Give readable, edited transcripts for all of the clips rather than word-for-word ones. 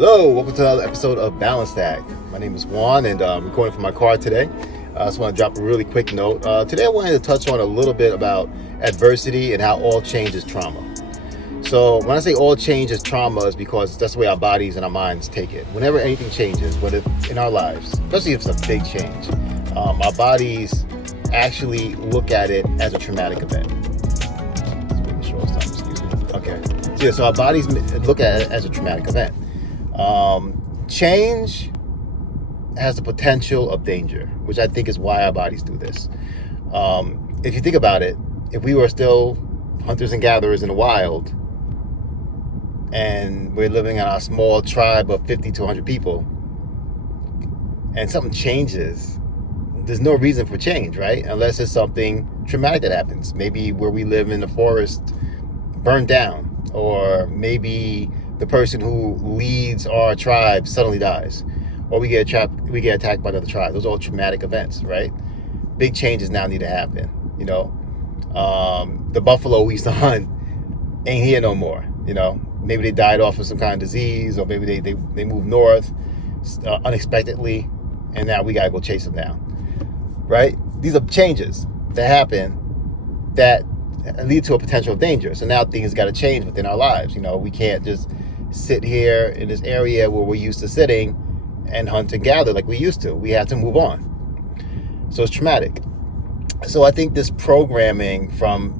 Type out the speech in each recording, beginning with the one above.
Hello, welcome to another episode of balancedact. My name is Juan, and I'm recording from my car today. I just want to drop a really quick note. Today I wanted to touch on a little bit about adversity and how all change is trauma. So when I say all change is trauma, is because that's the way our bodies and our minds take it. Whenever anything changes, whether in our lives, especially if it's a big change, our bodies actually look at it as a traumatic event. Okay. So our bodies look at it as a traumatic event. Change has the potential of danger, which I think is why our bodies do this. If you think about it, if we were still hunters and gatherers in the wild, and we're living on a small tribe of 50 to 100 people, and something changes, there's no reason for change, right? Unless it's something traumatic that happens. Maybe where we live in the forest burned down, or maybe the person who leads our tribe suddenly dies, or we get attacked by another tribe. Those are all traumatic events, right? Big changes now need to happen. The buffalo we used to hunt ain't here no more. Maybe they died off of some kind of disease, or maybe they moved north unexpectedly, and now we gotta go chase them down, right? These are changes that happen that lead to a potential danger. So now things got to change within our lives. We can't just sit here in this area where we're used to sitting and hunt and gather like we used to. We have to move on. So it's traumatic. So I think this programming from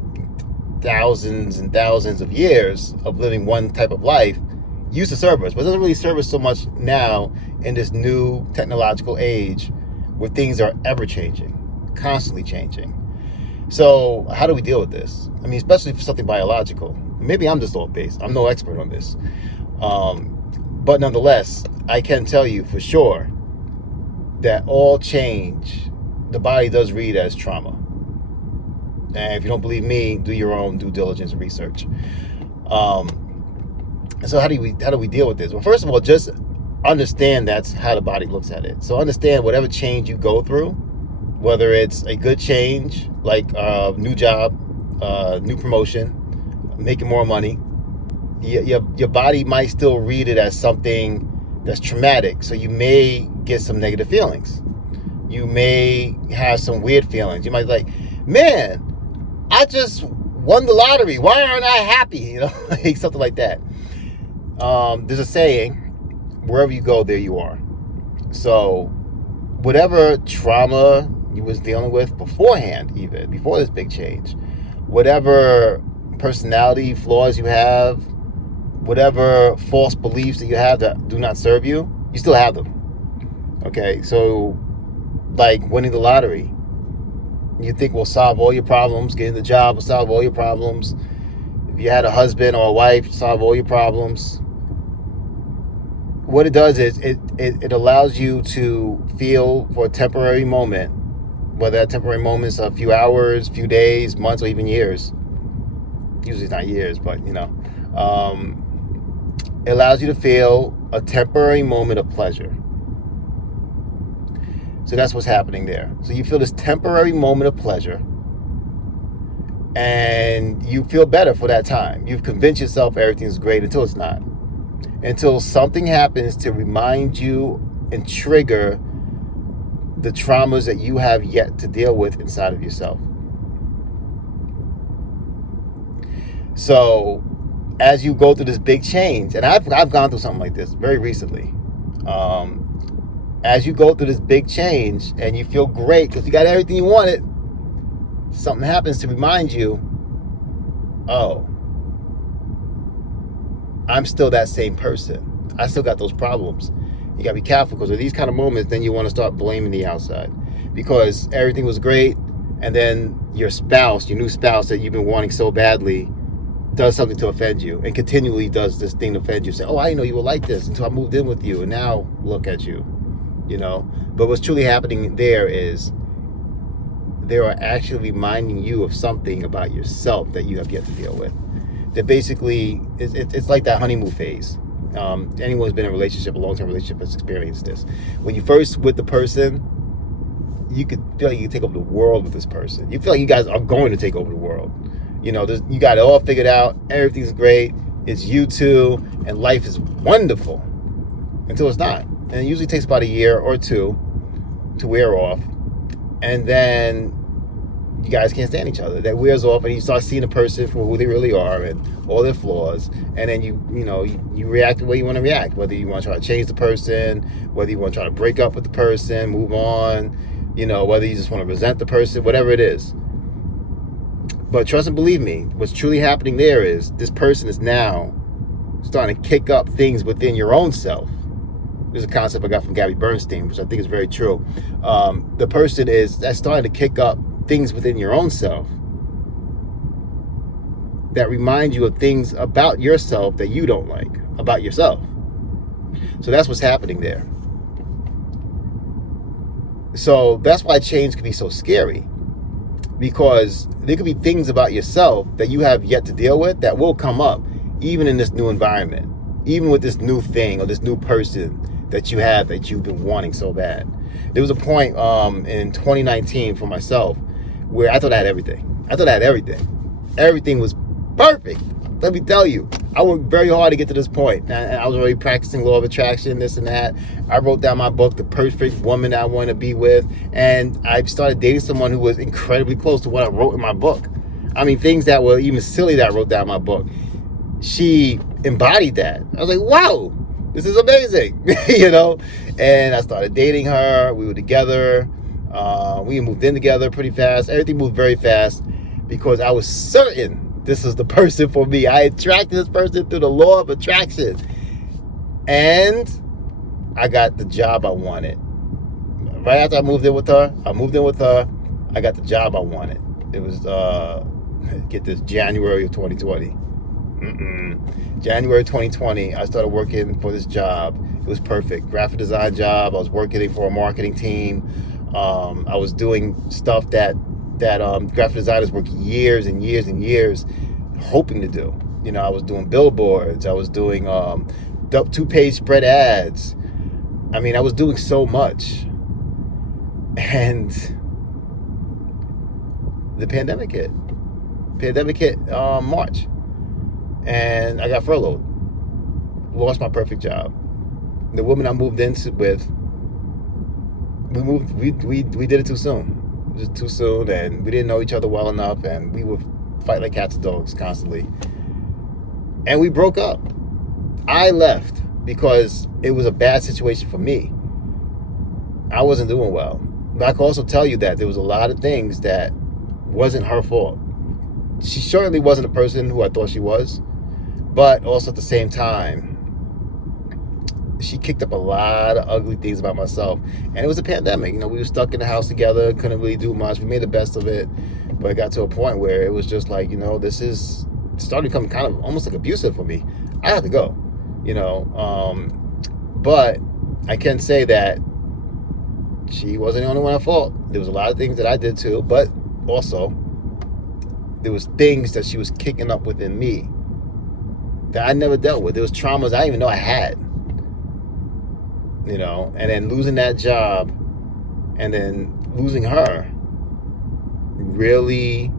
thousands and thousands of years of living one type of life used to serve us, but it doesn't really serve us so much now in this new technological age where things are ever changing, constantly changing. So how do we deal with this? I mean, especially for something biological. Maybe I'm just off base. I'm no expert on this. But nonetheless, I can tell you for sure that all change, the body does read as trauma. And if you don't believe me, do your own due diligence and research. So how do we deal with this? Well, first of all, just understand that's how the body looks at it. So understand whatever change you go through, whether it's a good change, like a new job, new promotion, making more money, your body might still read it as something that's traumatic. So you may get some negative feelings. You may have some weird feelings. You might be like, man, I just won the lottery. Why aren't I happy? Like something like that. There's a saying, wherever you go, there you are. So whatever trauma you was dealing with beforehand, even before this big change, whatever personality flaws you have, whatever false beliefs that you have that do not serve you, you still have them. Okay, so like winning the lottery, you think will solve all your problems. Getting the job will solve all your problems. If you had a husband or a wife, solve all your problems. What it does is it allows you to feel for a temporary moment, whether that temporary moment is a few hours, few days, months, or even years. Usually it's not years, but it allows you to feel a temporary moment of pleasure. So that's what's happening there. So you feel this temporary moment of pleasure, and you feel better for that time. You've convinced yourself everything's great until it's not. Until something happens to remind you and trigger the traumas that you have yet to deal with inside of yourself. So as you go through this big change, and I've gone through something like this very recently. As you go through this big change and you feel great because you got everything you wanted, something happens to remind you, oh, I'm still that same person. I still got those problems. You got to be careful, because of these kind of moments, then you want to start blaming the outside, because everything was great, and then your new spouse that you've been wanting so badly does something to offend you, and continually does this thing to offend you. Say, oh, I didn't know you were like this until I moved in with you, and now look at you. But what's truly happening there is they are actually reminding you of something about yourself that you have yet to deal with. That basically, it's like that honeymoon phase. Anyone who's been in a relationship, a long-term relationship, has experienced this. When you first with the person, you could feel like you can take over the world with this person. You feel like you guys are going to take over the world. You got it all figured out. Everything's great. It's you two, and life is wonderful. until it's not. And it usually takes about a year or two to wear off. And then you guys can't stand each other. That wears off, and you start seeing a person for who they really are and all their flaws. And then you react the way you want to react. Whether you want to try to change the person, whether you want to try to break up with the person, move on, whether you just want to resent the person, whatever it is. But trust and believe me, what's truly happening there is this person is now starting to kick up things within your own self. There's a concept I got from Gabby Bernstein, which I think is very true. The person that's starting to kick up things within your own self that remind you of things about yourself that you don't like about yourself. So that's what's happening there. So that's why change can be so scary, because there could be things about yourself that you have yet to deal with that will come up even in this new environment, even with this new thing or this new person that you have that you've been wanting so bad. There was a point in 2019 for myself where I thought I had everything. Everything was perfect. Let me tell you, I worked very hard to get to this point. And I was already practicing law of attraction, this and that. I wrote down my book, The Perfect Woman I Want to Be With. And I started dating someone who was incredibly close to what I wrote in my book. I mean, things that were even silly that I wrote down in my book. She embodied that. I was like, wow, this is amazing, And I started dating her. We were together. We moved in together pretty fast. Everything moved very fast because I was certain this is the person for me. I attracted this person through the law of attraction. And I got the job I wanted. Right after I moved in with her, I got the job I wanted. It was, get this, January of 2020. January 2020, I started working for this job. It was perfect. Graphic design job. I was working for a marketing team. I was doing stuff that graphic designers work years and years and years hoping to do. I was doing billboards. I was doing 2-page spread ads. I mean, I was doing so much. And the pandemic hit. March. And I got furloughed. Lost my perfect job. The woman I moved in with, we did it too soon. It was too soon, and we didn't know each other well enough, and we would fight like cats and dogs constantly. And we broke up. I left because it was a bad situation for me. I wasn't doing well. But I can also tell you that there was a lot of things that wasn't her fault. She certainly wasn't a person who I thought she was, but also at the same time, she kicked up a lot of ugly things about myself. And it was a pandemic. We were stuck in the house together, couldn't really do much. We made the best of it. But it got to a point where it was just like, this is starting to become kind of almost like abusive for me. I had to go, But I can say that she wasn't the only one at fault. There was a lot of things that I did too, but also there was things that she was kicking up within me that I never dealt with. There was traumas I didn't even know I had. And then losing that job and then losing her really,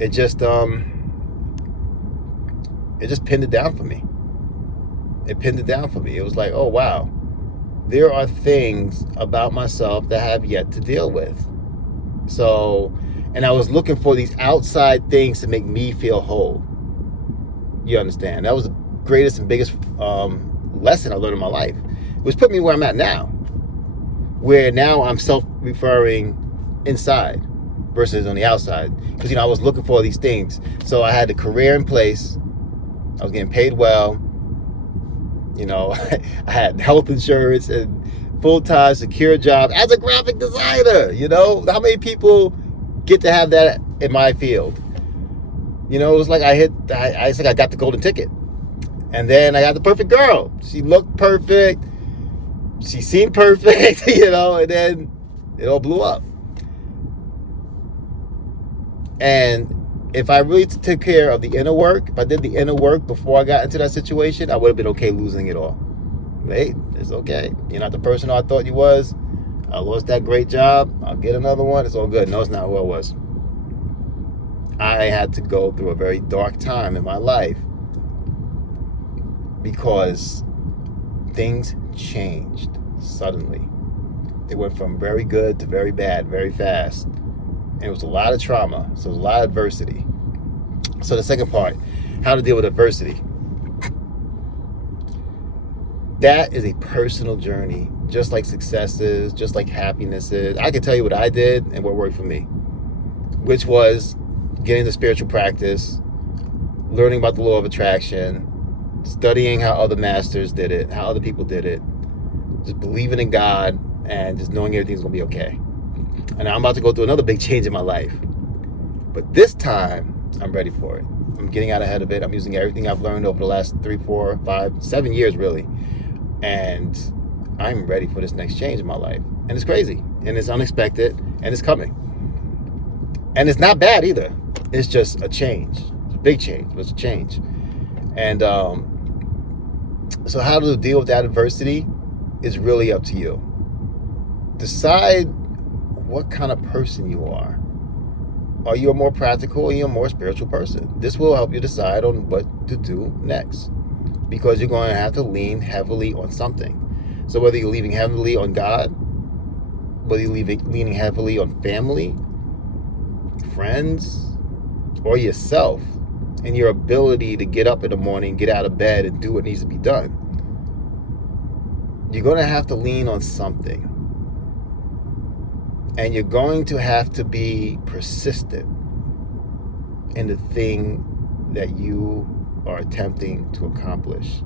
it just pinned it down for me. It was like, oh wow, there are things about myself that I have yet to deal with. So, and I was looking for these outside things to make me feel whole. You understand? That was the greatest and biggest lesson I learned in my life. It was putting me where I'm at now, where now I'm self-referring inside versus on the outside, because I was looking for these things. So I had a career in place. I was getting paid well. I had health insurance and full-time secure job as a graphic designer. How many people get to have that in my field? It was like I got the golden ticket. And then I got the perfect girl. She looked perfect. She seemed perfect, and then it all blew up. And if I really took care of the inner work, if I did the inner work before I got into that situation, I would have been okay losing it all. Hey, it's okay. You're not the person I thought you was. I lost that great job. I'll get another one. It's all good. No, it's not who I was. I had to go through a very dark time in my life because things changed suddenly. It went from very good to very bad very fast. And it was a lot of trauma. So it was a lot of adversity. So the second part, how to deal with adversity. That is a personal journey, just like success is, just like happiness is. I can tell you what I did and what worked for me, which was getting the spiritual practice, learning about the law of attraction, studying how other masters did it, how other people did it, just believing in God, and just knowing everything's going to be okay. And I'm about to go through another big change in my life. But this time, I'm ready for it. I'm getting out ahead of it. I'm using everything I've learned over the last 3, 4, 5, 7 years, really. And I'm ready for this next change in my life. And it's crazy. And it's unexpected. And it's coming. And it's not bad either. It's just a change. It's a big change, but it's a change. And so how to deal with that adversity is really up to you. Decide what kind of person you are. Are you a more practical or are you a more spiritual person? This will help you decide on what to do next, because you're going to have to lean heavily on something. So whether you're leaning heavily on God, whether you're leaning heavily on family, friends, or yourself, and your ability to get up in the morning, get out of bed, and do what needs to be done, you're going to have to lean on something. And you're going to have to be persistent in the thing that you are attempting to accomplish,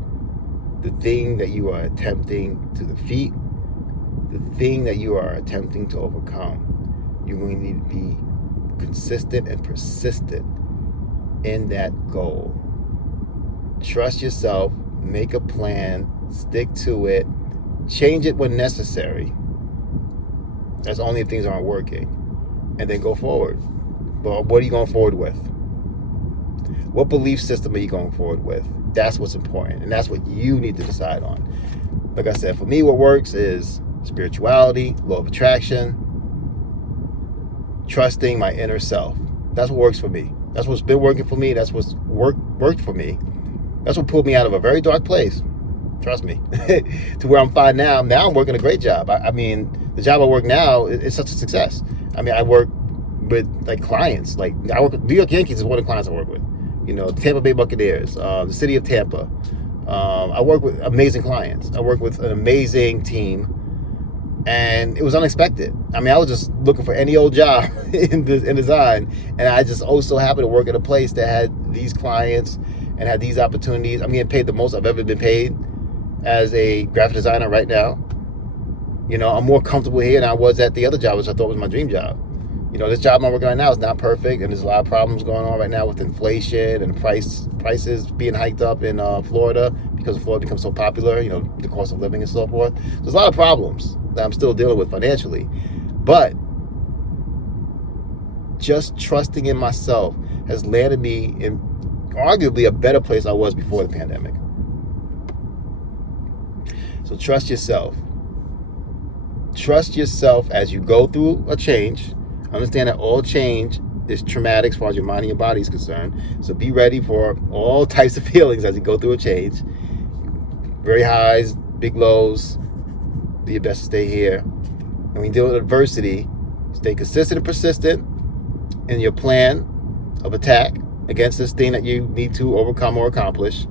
the thing that you are attempting to defeat, the thing that you are attempting to overcome. You're going to need to be consistent and persistent in that goal. Trust yourself, make a plan, stick to it, change it when necessary. That's only if things aren't working. And then go forward. But what are you going forward with? What belief system are you going forward with? That's what's important. And that's what you need to decide on. Like I said, for me, what works is spirituality, law of attraction, trusting my inner self. That's what works for me. That's what's been working for me. That's what's worked for me. That's what pulled me out of a very dark place. Trust me. To where I'm fine now. Now I'm working a great job. I mean, the job I work now is such a success. I mean, I work with like clients. Like I work with New York Yankees is one of the clients I work with. You know, Tampa Bay Buccaneers, the city of Tampa. I work with amazing clients. I work with an amazing team. And it was unexpected. I mean, I was just looking for any old job in design. And I just also happened to work at a place that had these clients and had these opportunities. I'm getting paid the most I've ever been paid as a graphic designer right now. You know, I'm more comfortable here than I was at the other job, which I thought was my dream job. You know, this job I'm working on now is not perfect, and there's a lot of problems going on right now with inflation and prices being hiked up in Florida because Florida becomes so popular, you know, the cost of living and so forth. There's a lot of problems that I'm still dealing with financially. But just trusting in myself has landed me in arguably a better place I was before the pandemic. So trust yourself. Trust yourself as you go through a change. Understand that all change is traumatic as far as your mind and your body is concerned. So be ready for all types of feelings as you go through a change. Very highs, big lows. Do your best to stay here. And when you deal with adversity, stay consistent and persistent in your plan of attack against this thing that you need to overcome or accomplish,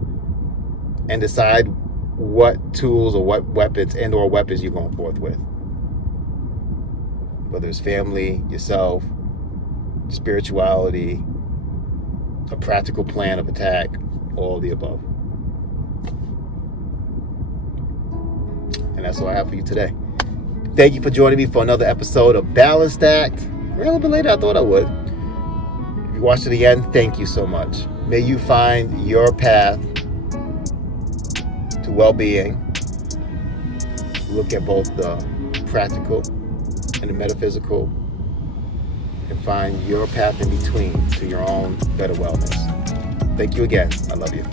and decide what tools or what weapons and/or weapons you're going forth with. Whether it's family, yourself, spirituality, a practical plan of attack, all of the above. And that's all I have for you today. Thank you for joining me for another episode of Balancedact. A little bit later I thought I would. If you watched to the end, thank you so much. May you find your path to well-being. Look at both the practical and the metaphysical, and find your path in between to your own better wellness. Thank you again. I love you.